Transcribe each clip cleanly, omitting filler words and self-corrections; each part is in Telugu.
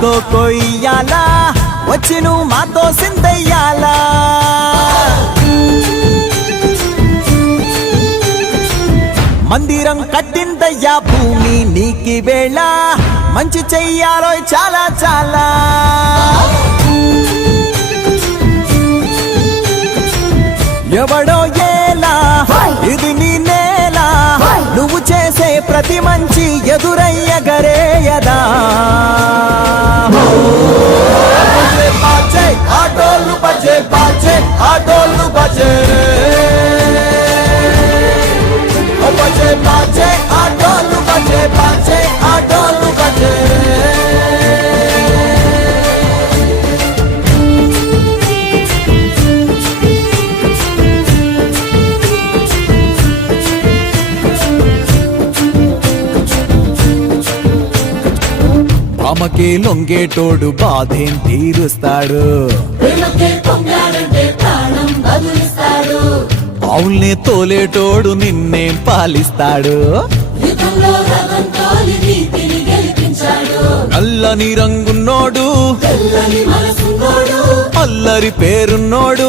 కోకొయ్యాలా వచ్చి నువ్వు మాతో సిందయ్యాలా మందిరం కట్టిందయ్యా భూమి నీకి వేళ మంచి చెయ్యాలో చాలా చాలా ఎవడో ఏలా ఇది నీ నేల నువ్వు చేసే ప్రతి మంచి ఎదురయ్యగరేయదా బాజే ఆటోలు బజే బాజే ఆటోలు బజే బజే బాజే ఆటోలు బజే బాజే ఆటోలు బజే అమ్మకే లొంగేటోడు బాధేం తీరుస్తాడు అవుల్నే తోలేటోడు నిన్నేం పాలిస్తాడు నల్లని రంగున్నోడు అల్లరి పేరున్నోడు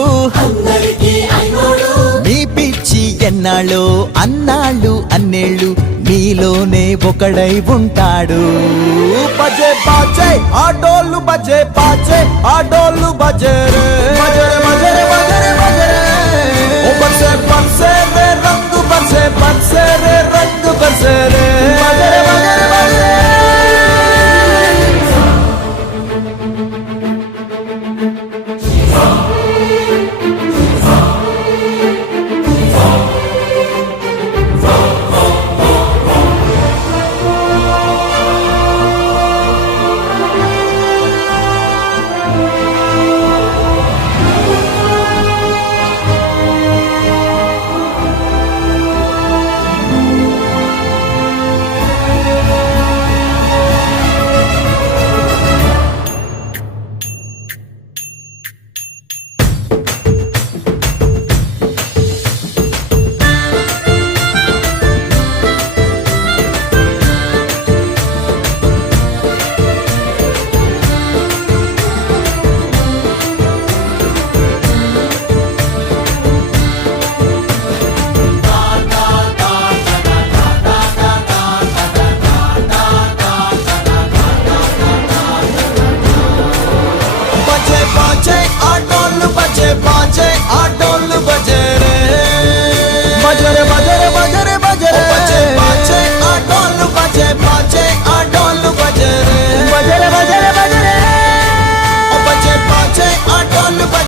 నీ పిచ్చి ఎన్నాళ్ళు అన్నాళ్ళు అన్నేళ్ళు నీలోనే ఒకడై ఉంటాడు బజే బాజే ఆటోలు బజే బాజే ఆటోలు బజే రే